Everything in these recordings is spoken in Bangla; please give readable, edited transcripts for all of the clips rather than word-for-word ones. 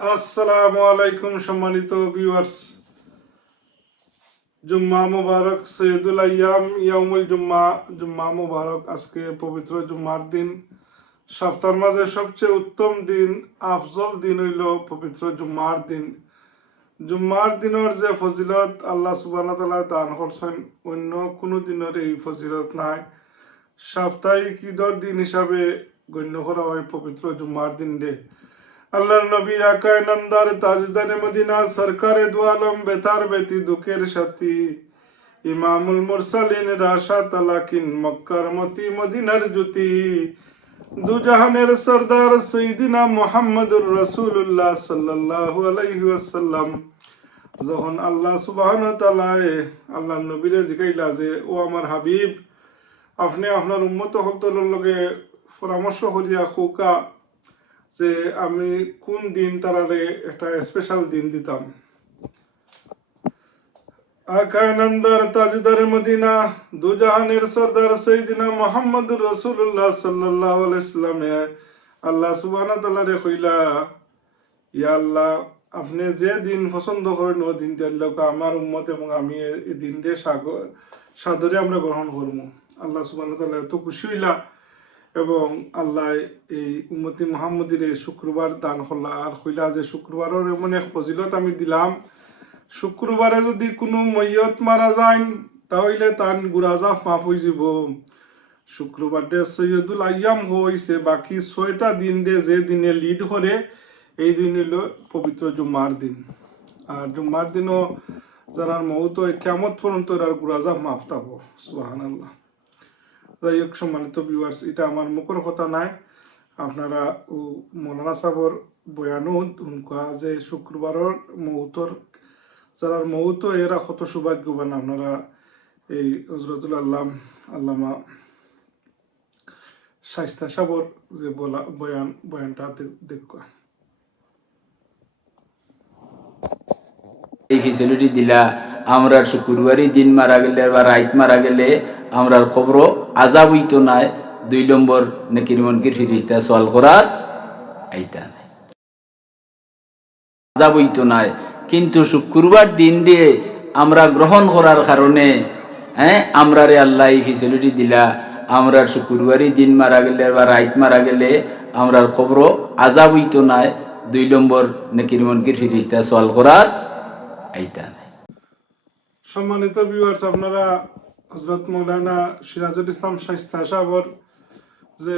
আসসালামু আলাইকুম সম্মানিত ভিউয়ার্স। জুম্মা মুবারক, সৈয়দুল আইয়াম ইয়াউমুল জুম্মা। জুম্মা মুবারক। আজকে পবিত্র জুম্মার দিন। সপ্তাহের মাঝে সবচেয়ে উত্তম দিন, আফজল দিন হইল পবিত্র জুম্মার দিন। জুম্মার দিনের যে ফজিলত আল্লাহ সুবহানাহু ওয়া তাআলা দান করছেন, অন্য কোনো দিনের এই ফজিলত নাই। সাপ্তাহিক ঈদের দিন হিসাবে গণ্য করা হয় পবিত্র জুম্মার দিন রে। আল্লাহর নবী আকায় নামদার তাজদারে মদিনা সরকারে দু আলম বেতার বেতি দুঃখের সাথী ইমামুল মুরসালিন রাশা তালাকিন মক্কার মতি মদিনার জ্যোতি দুজাহানের সরদার সৈয়দিনা মুহাম্মদুর রাসূলুল্লাহ সাল্লাল্লাহু আলাইহি ওয়াসাল্লাম যখন আল্লাহ সুবহানাহু ওয়া তাআলা আল্লাহর নবীরে জিগাইলা যে ও আমার হাবিব, আপনি আপনার উম্মত হলতলের লগে পরামর্শ করিয়া খোকা যে আমি কোন দিন তারারে একটা স্পেশাল দিন দিতাম। আকায় নামদার তাজদারে মদিনা দুজাহানের সরদার সৈয়দিনা মুহাম্মদুর রাসূলুল্লাহ সাল্লাল্লাহু আলাইহি ওয়াসাল্লামে আল্লাহ সুবহানাহু ওয়া তাআলা রে কইলা, ইয়া আল্লাহ, আপনি যে দিন পছন্দ করেন ও দিন দিলে আমার উম্মত এবং আমি এই দিনরে সাদরে আমরা গ্রহণ করবো। আল্লাহ সুবহানাহু ওয়া তাআলা এত খুশি হইলা এবং আল্লাহ এই উম্মতি মুহাম্মদীর এই শুক্রবার দান করলা আর কইলা যে শুক্রবারের এমন এক ফজিলত আমি দিলাম, শুক্রবারে যদি কোনো মইয়ত মারা যায় তাহলে তার গুরাজাফ মাফ হয়ে যাব। শুক্রবারটা সৈয়দুল আইয়াম হয়েছে, বাকি 6টা দিন রে যে দিনে লিড করে এই দিন হলো পবিত্র জুম্মার দিন। আর জুম্মার দিনও যারা মৌত কিয়ামত পর্যন্ত আর গুরাজাফ মাফ থাকবো। সুবহানাল্লাহ। যাই হোক সম্মানিত ভিউয়ার্স, এটা আমার মুখের কথা নাই, আপনারা মৌলানা সাহর বয়ানও উনকা যে শুক্রবারের মৌতর যারা মৌত এরা কত সৌভাগ্যবান। আপনারা এই হজরতুল আল্লামা শাইস্তা সাহর যে বয়ানটা দেখবা। এই ফেসিলিটি দিলা আমরা শুক্রবারই দিন মারা গেলে বা রাইত মারা গেলে আমরা খবর আজাব হইতো নাই। 2 নম্বর নেকির মনকির ফিরিস্তা সওয়াল করার আইতা নাই, আজাব হইতো নাই। কিন্তু শুক্রবার দিন দিয়ে আমরা গ্রহণ করার কারণে আমরা রে আল্লাহ এই ফেসিলিটি দিলা আমরা শুক্রবারই দিন মারা গেলে বা রাইত মারা গেলে আমরা খবর আজাব হইতো নাই। 2 নম্বর নেকির মনকির ফিরিস্তা সওয়াল করার আইতা নাই। সম্মানিত ভিউয়ার্স, আপনারা হযরত মাওলানা সিরাজুল ইসলাম শাইস্তা সাহর যে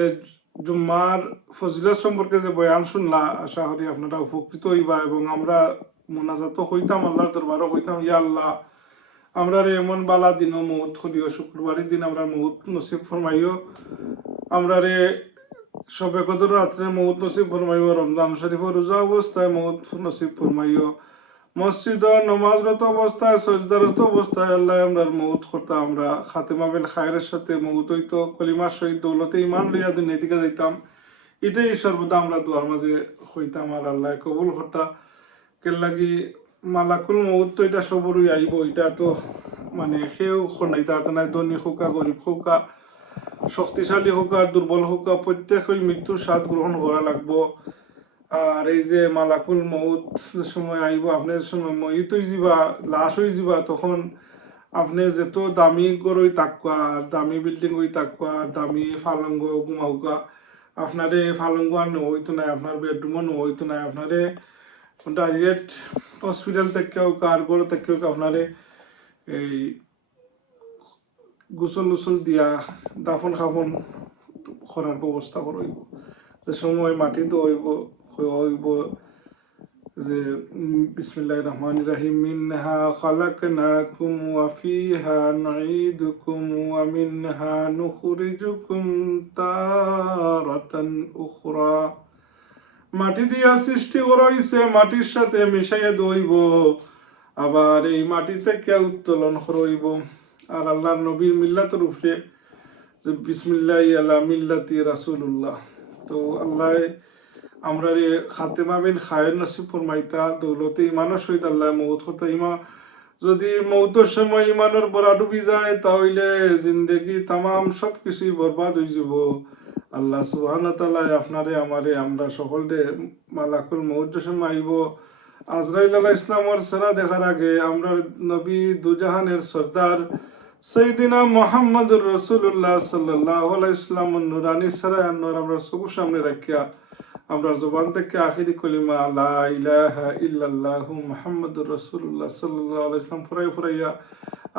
জুম্মার ফজিলত সম্পর্কে যে বয়ান শুনলা, আশা করি আপনারা উপকৃত হইবা এবং আমরা মোনাজাত হইতাম, আল্লাহর দরবারও হইতাম, ইয়া আল্লাহ, আমরা রে এমন বালা দিনও মৌত করিও, শুক্রবারের দিন আমরা মৌত নসিব ফরমাইও, আমরা রে শবে কদর রাত্রে মৌত নসিব ফরমাইও, রমজান শরীফের রোজা অবস্থায় মৌত নসিব ফরমাইও, মসজিদ নমাজরত অবস্থায় সজদারত অবস্থায় আল্লাহ আমরা মৌত করতাম, আমরা খাতেমা বিল খায়রের সাথে মৌত হইতো, কলিমার শহীদ দৌলতে ইমান লইয়া দুনিয়া দিকে যাইতাম। এটাই সর্বদা আমরা দুয়ার মাঝে হইতাম আর আল্লাহ কবুল করতা। কে লাগি মালাকুল মৌত তো এটা সবরই আইব, এটা তো মানে সেও শোনাইতা নাই, ধনী হোকা গরিব হোকা, শক্তিশালী হোক আর দুর্বল হোক, প্রত্যেকই মৃত্যুর স্বাদ গ্রহণ করা লাগবো। আর এই যে মালাকুল মৌত সময় আইব, আপনার সময় মইত হয়ে যাবা, লাশ হয়ে যাবা, তখন আপনি যেত দামি ঘর হই তাকুয়া আর দামি বিল্ডিং হই তাকুয়া আর দামি ফালঙ্গ ঘুমাউকা, আপনারে ফালঙ্গ আর নহইতো নাই, আপনার বেডরুমও নহইতো নাই, আপনারে ডাইরেক্ট হসপিটাল থেকেও কার ঘর থেকেও আপনারে এই গোসল উসল দিয়া দাফন খাফন করার ব্যবস্থা করইব। যে সময় মাটিতে হইব যে বিসমিল্লাহির রহমানির রহিম, মিনহা খালাকনাকুম ওয়া ফিহা নুঈদুকুম ওয়া মিনহা নুখরিজুকুম তারাতান উখরা। মাটি দিয়া সৃষ্টি করা হইছে, মাটির সাথে মিশাইয়া দইব, আবার এই মাটি থেকে উত্তোলন করইব। আর আল্লাহর নবীর মিল্লাতের উপরে যে বিসমিল্লাহ আলা মিল্লাতি রাসূলুল্লাহ। তো আল্লাহ আমরা রে খাতেমা বিল খায়ের নসিব ফরমাইতা, দৌলতে ইমানের সহিত আল্লাহ মৌত হতা। যদি মৌতের সময় ইমানের বড়া ডুবি যায় তাহলে জিন্দেগি তামাম সব কিছুই বরবাদ হয়ে যাব। আল্লাহ সুবহানাহু ওয়া তাআলা আপনারে আমারে আমরা সকলরে মালাকুল মউত যে সময় আইব আজরাইল আলাইহিস ইসলামর সেরা দেখার আগে আমরা নবী দুজাহানের সর্দার সাইয়্যিদিনা মুহাম্মদুর রাসূলুল্লাহ সাল্লাল্লাহু আলাইহি ওয়াসাল্লাম নুরানি সেরা আনোয়ার আমরা চোখের সামনে রাখিয়া আমরা জবান থেকে আখিরি কলিমা লা ইলাহা ইল্লাল্লাহু মুহাম্মাদুর রাসূলুল্লাহ সাল্লাল্লাহু আলাইহি ওয়াসাল্লাম ফুরাই ফুরাইয়া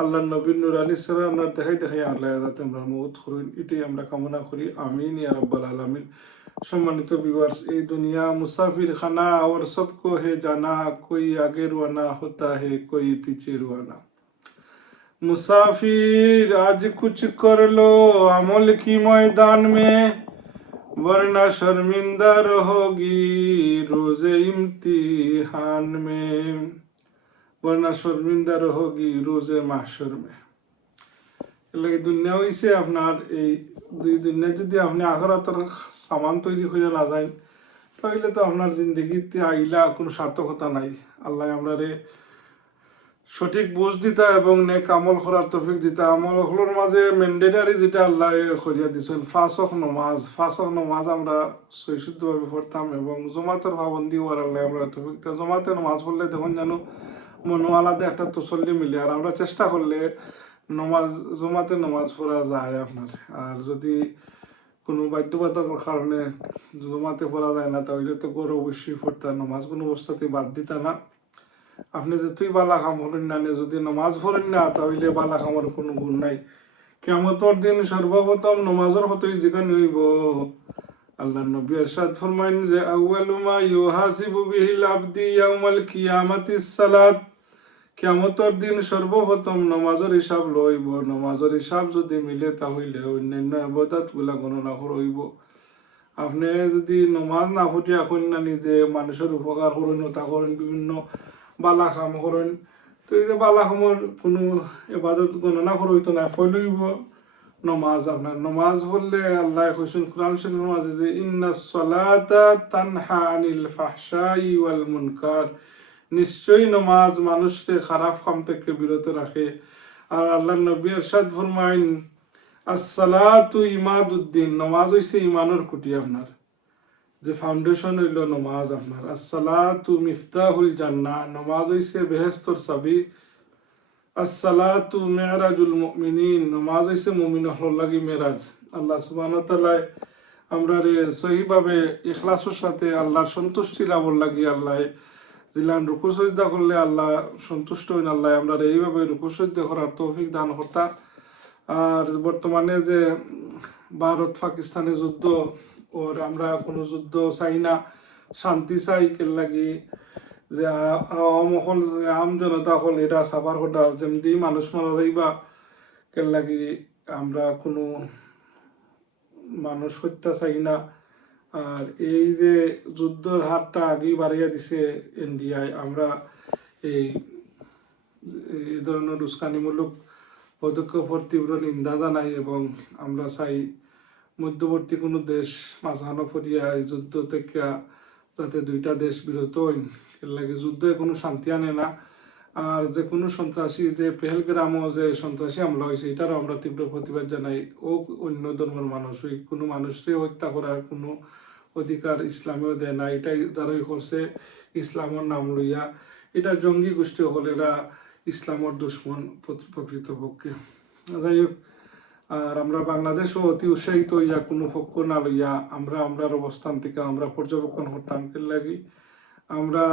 আল্লাহর নবীর নুরানি সেরা আনোয়ার দেখাই দেখাই আল্লাহ যাতে আমরা মউত করুন এটাই আমরা কামনা করি আমিন ইয়া রাব্বাল আলামিন। সম্মানিত ভিউয়ার্স, এই দুনিয়া মুসাফির খানা और सबको है जाना, कोई आगे रवाना होता है कोई पीछे रवाना। मुसाफिर आज कुछ कर लो अमल की मैदान में, वरना शर्मिंदा रहोगी रोजे इम्तिहान में, वरना शर्मिंदा रहोगी रोजे माहशर में। লাগে দুনিয়া হইছে আপনার এই দুই দুনিয়া যদি আপনি আখরাতের সামান তৈরি করে না যায় তাহলে তো আপনার জিন্দগিতে আইলা কোনো সার্থকতা নাই। আল্লাহ আমরারে সঠিক বুঝ দিতা এবং নেক আমল করার তৌফিক দিতা। আমলগুলোর মাঝে ম্যান্ডেটারি যেটা আল্লাহ করিয়া দিয়েছেন ফাঁস ওয়াক্ত নমাজ আমরা সহিষ্ণুভাবে পড়তাম এবং জমাতের পাবন্দি হওয়ার আল্লাহ আমরা তৌফিক দিতা। জমাতে নমাজ পড়লে দেখুন যেন মনো আলাদা একটা তসল্লি মিলে, আর আমরা চেষ্টা করলে জমাতে নমাজ পড়া যায় আপনার। আর যদি কোনো বাধ্যবাধকতার কারণে জমাতে পড়া যায় না তাহলে তো গৌরব অবশ্যই পড়তা, নমাজ কোনো অবস্থাতেই বাদ দিতা না। আপনি যতই বালা কাম করেন না যদি নমাজ পড়েন না তাহলে বালা কামের কোনো গুণ নাই। কিয়ামতের দিন সর্বপ্রথম নমাজের হতই যেখানে হইব। আল্লাহ নবী ইরশাদ ফরমাইন যে আউয়ালু মা ইউহাসিবু বিহিল আবদি ইয়াউমাল কিয়ামাতিস সালাত, কিয়ামতের দিন সর্বপ্রথম নমাজের হিসাব লইব। নমাজের হিসাব যদি মিলে তাহলে অন্যান্য ইবাদত গুলা গণনা করইব। আপনি যদি নমাজ না ফুটিয়া করেন না নিজে মানুষের উপকার করেন তা করেন বিভিন্ন বালা কাম করেন তো এই যে বালা কামের কোনো ইবাদত গণনা করইতো না ফলইব নমাজ। আপনার নমাজ পড়লে আল্লাহ কইছেন কোরআন শরীফের মাঝে যে ইন্নাস সালাতা তানহা আনিল ফাহশাই ওয়াল মুনকার, নিশ্চয়ই নমাজ মানুষকে খারাপ কাম থেকে বিরত রাখে। আর আল্লাহ নবী ইরশাদ ফরমাইন আসসালাতু ইমাদুদ্দিন, নমাজ হইছে ইমানের খুঁটি। আপনার যে ফাউন্ডেশন হইল নমাজ আপনার। আসসালাতু মিফতাহুল জান্নাহ, নমাজ হইছে বেহেশতর চাবি। আসসালাতু মিরাজুল মুমিনিন, নমাজ হইছে মুমিনের লাগি মেরাজ। আল্লাহ সুবহানাহু ওয়া তাআলা আমরা সহিভাবে ইখলাসের সাথে আল্লাহর সন্তুষ্টি লাভর লাগি আল্লাহ জিলান রুকু সজদা করলে আল্লাহ সন্তুষ্ট হইন। আল্লাহ আমরা এইভাবে রুকু সজদা করার তৌফিক দান করতা। আর বর্তমানে যে ভারত পাকিস্তানের যুদ্ধ ওর আমরা কোনো যুদ্ধ চাই না, শান্তি চাই কেন লাগি যে আওয়াম হল আম জনতা হল এটা সাফার করা যেমনি মানুষ মারা যাইবা কেন লাগি আমরা কোনো মানুষ হত্যা চাই না। আর এই যে যুদ্ধের হারটা আগেই বাড়িয়ে দিছে ইন্ডিয়ায়, আমরা এই ধরনের উস্কানিমূলক পদক্ষেপের তীব্র নিন্দা জানাই এবং আমরা চাই মধ্যবর্তী কোনো দেশ মাঝখানো ফরিয়া এই যুদ্ধ থেকে যাতে দুইটা দেশ বিরত হইন। এর লাগে যুদ্ধে কোনো শান্তি আনে না। আর যে কোনো সন্ত্রাসী যে পেহেলগ্রামও যে সন্ত্রাসী হামলা হয়েছে এটারও আমরা তীব্র প্রতিবাদ জানাই। ও অন্য ধর্মের মানুষ ওই কোনো মানুষকে হত্যা করার কোনো অধিকার ইসলামেও দেয় না। এটাই যারাই করছে ইসলামের নাম লইয়া, এটা জঙ্গি গোষ্ঠী হল, এরা ইসলামের দুশ্মন প্রকৃতপক্ষে। যাই হোক, আর আমরা বাংলাদেশও অতি উৎসাহিত হইয়া কোনো পক্ষ না লইয়া আমরার অবস্থান থেকে আমরা পর্যবেক্ষণ করতাম কেন লাগি আমরা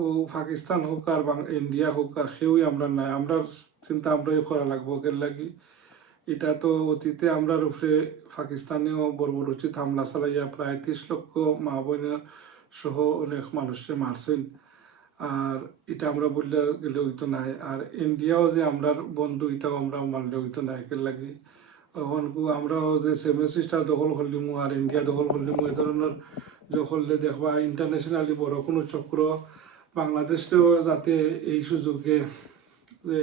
ও পাকিস্তান হোক আর ইন্ডিয়া হোক আর কেউই আমরা নাই, আমরার চিন্তা আমরাই করা লাগবো কেন লাগি। এটা তো অতীতে আমরার উপরে পাকিস্তানেও বর্বরোচিত হামলা চালাইয়া প্রায় 30 লক্ষ মা বোনের সহ অনেক মানুষকে মারছেন। আর এটা আমরা বললে গেলে হইতো নাই। আর ইন্ডিয়াও যে আমরার বন্ধু এটাও আমরা মানলে হইতো না একের লাগি। আমরাও যে সেভেন সিস্টার দখল করলিমু আর ইন্ডিয়া দখল করলিমু এ ধরনের করলে দেখবা ইন্টারন্যাশনালি বড় কোনো চক্র বাংলাদেশকেও যাতে এই সুযোগে যে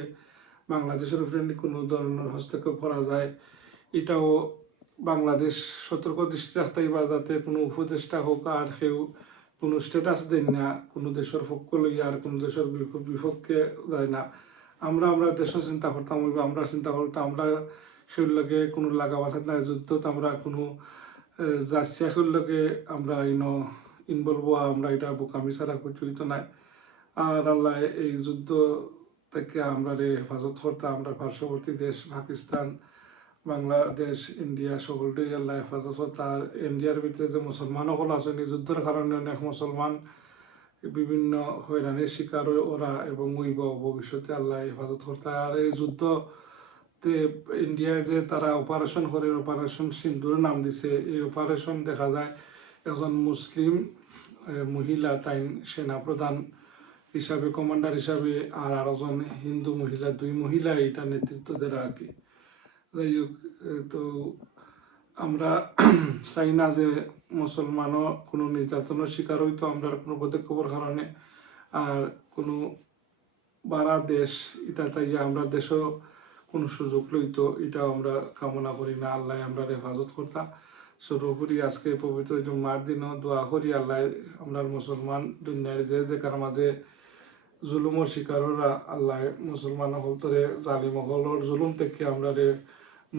বাংলাদেশের উপরে কোনো ধরনের হস্তক্ষেপ করা যায় এটাও বাংলাদেশ সতর্ক দৃষ্টি রাখতে বা যাতে কোনো উপদেষ্টা হোক আর কেউ কোনো স্ট্যাটাস দেন না কোনো দেশের পক্ষ লইয়া আর কোনো দেশের বিপক্ষে যায় না। আমরা দেশের চিন্তা করতাম আমরা চিন্তা করতাম আমরা সেগুলোকে কোনো লাগা বাসা নাই যুদ্ধ আমরা কোনো যাচ্ছি লোকে আমরা ইনভলভ হওয়া, আমরা এটা বোকামি ছাড়া কিছুই তো নাই। আর আল্লাহ এই যুদ্ধ থেকে আমরা হেফাজত করতে, আমরা পার্শ্ববর্তী দেশ পাকিস্তান, বাংলাদেশ, ইন্ডিয়া সকলটাই আল্লাহ হেফাজত করতে। আর ইন্ডিয়ার ভিতরে যে মুসলমান সকল আছেন, এই যুদ্ধের কারণে অনেক মুসলমান বিভিন্ন হয়রানির শিকার ওরা এবং ওইব ভবিষ্যতে আল্লাহ হেফাজত করতে। আর এই যুদ্ধতে ইন্ডিয়ায় যে তারা অপারেশন করে, অপারেশন সিন্দুর নাম দিছে, এই অপারেশন দেখা যায় একজন মুসলিম মহিলা তাই সেনা প্রধান হিসাবে, কমান্ডার হিসাবে, আর একজন হিন্দু মহিলা, দুই মহিলা এটা নেতৃত্ব দেয় আর কি। যাই হোক, তো আমরা চাই না যে মুসলমানও কোনো নির্যাতনের শিকার হইতো আমরা কোনো পদক্ষেপের কারণে। আর কোনো বারা দেশ এটা তাই আমরা দেশও কোনো সুযোগ লইতো, এটাও আমরা কামনা করি না। আল্লাহ আমরা হেফাজত করতাম। সর্বোপরি আজকে পবিত্র জুম্মার দিনও দোয়া করি আল্লাহ আমরা মুসলমান দুনিয়ার যে যেখানে মাঝে জুলুমের শিকাররা আল্লাহ মুসলমান হলতরে জালিম হলর জুলুম থেকে আমরা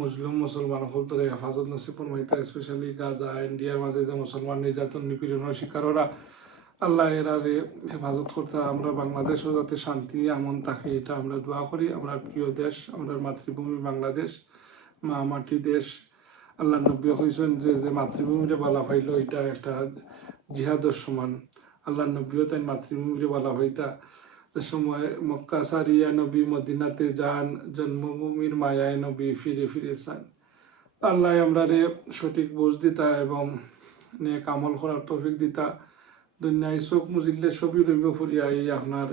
মুসলিম মুসলমান হলতরে হেফাজত নসিব ফরমাইতা। স্পেশালি গাজা ইন্ডিয়ার মাঝে যে মুসলমান নির্যাতন নিপীড়নের শিকাররা আল্লাহ এরা হেফাজত করতে, আমরা বাংলাদেশও যাতে শান্তি আমন থাকে এটা আমরা দোয়া করি। আমরা প্রিয় দেশ, আমরা মাতৃভূমি বাংলাদেশ, মা মাটি দেশ। আল্লাহ নবী হয়েছেন যে যে মাতৃভূমিরে বালা পাইল এটা একটা জিহাদের সমান। আল্লাহ নবীও তাই মাতৃভূমিরে বালা হইতা। যে সময় মক্কা সারিয়া নবী মদিনাতে যান, জন্মভূমির মায়ায় নবী ফিরে ফিরে চান। আল্লাহ আমরা সঠিক বুঝ দিতা এবং নেক আমল করার তৌফিক দিতা। দুনিয়ায় চোখ মুজিলে ছবি রইব ফুরিয়া, এই আপনার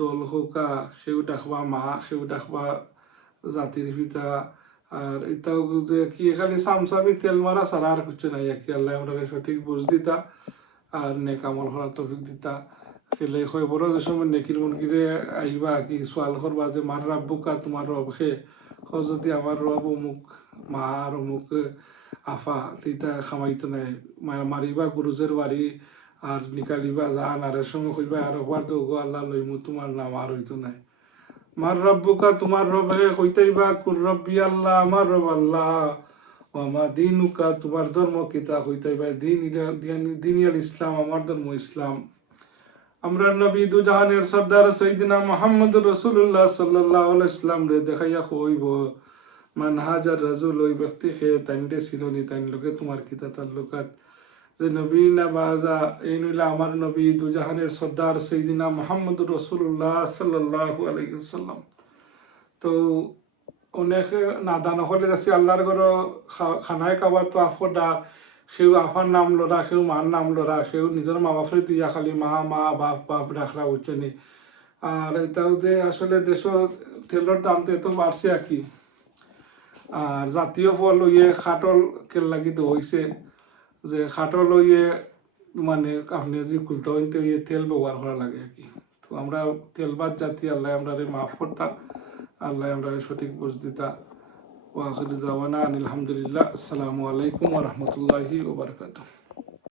দল হোকা, সেও ডাকবা মা, সেও ডাকবা জাতির পিতা। আর এটাও যে কি খালি চামচামি তেল মারা ছাড়া আর কিছু নাই। কি আল্লাহ আমরা সঠিক বুঝ দিতা আর নেক আমল করার তৌফিক দিতা। খেলে হয় বড় যে সময় নেকির মুনকিরে আইবা কি সোয়াল করবা যে মার রাব্বুকা, তোমার রব খে, যদি আমার রব অমুক মা আর অমুক আফা, তিতা খামাইতো নাই। মারিবা গুরুজের বাড়ি আর নিকালিবা জান, আর সঙ্গে কইবা আর হবার দোগো আল্লাহ লইমু, তোমার নাম আর হইতো নাই। মার রাব্বুকা, তোমার রব হে, কইতাইবা কুর রব্বি আল্লাহ, আমার রব আল্লাহ। ওয়ামা দিনুকা, তোমার ধর্ম কিতা, কইতাইবা দিনিয়াল ইসলাম, আমার ধর্ম ইসলাম। আমরা নবী দু জাহানের সর্দার সৈয়দিনা মুহাম্মদ রাসূলুল্লাহ সাল্লাল্লাহু আলাইহি ওয়াসাল্লাম রে দেখাইয়া কইব, মান হাজার রাজুল, ওই ব্যক্তি খে তাইনরে সিলনি, তাইন লোকে তোমার কিতা তাল্লুকাত। যে নবী না বাজা এই নইলা আমার নবী দু জাহানের সর্দার সৈয়দিনা মুহাম্মদ রাসূলুল্লাহ সাল্লাল্লাহু আলাইহি ওয়াসাল্লাম। তো অনেক নাদান হলে আছে আল্লাহর ঘর খানায় কাবা তো আফদা, সেও আফার নাম লড়া, সেও মার নাম লড়া, সেও নিজের মা বাপরে তুইয়া খালি মা মা বাপ বাপ রাখরা উঠছেনি। আর এটাও যে আসলে দেশ তেলের দাম তো এত বাড়ছে আর কি। আর জাতীয় ফল ইয়ে খাটল কেল লাগি তো হয়েছে যে খাটল ইয়ে মানে আপনি যে খুলতে হইতে ইয়ে তেল ব্যবহার করা লাগে আর কি। তো আমরা তেলবাদ জাতি আল্লাহ আমরা মাফ করতাম, আল্লাহ আমরা সঠিক বুঝ দিতা। ওয়া আখিরু দাওয়ানা আনিল হামদুলিল্লাহ। আসসালামু আলাইকুম ওয়া রাহমাতুল্লাহি ওয়া বারাকাতুহু।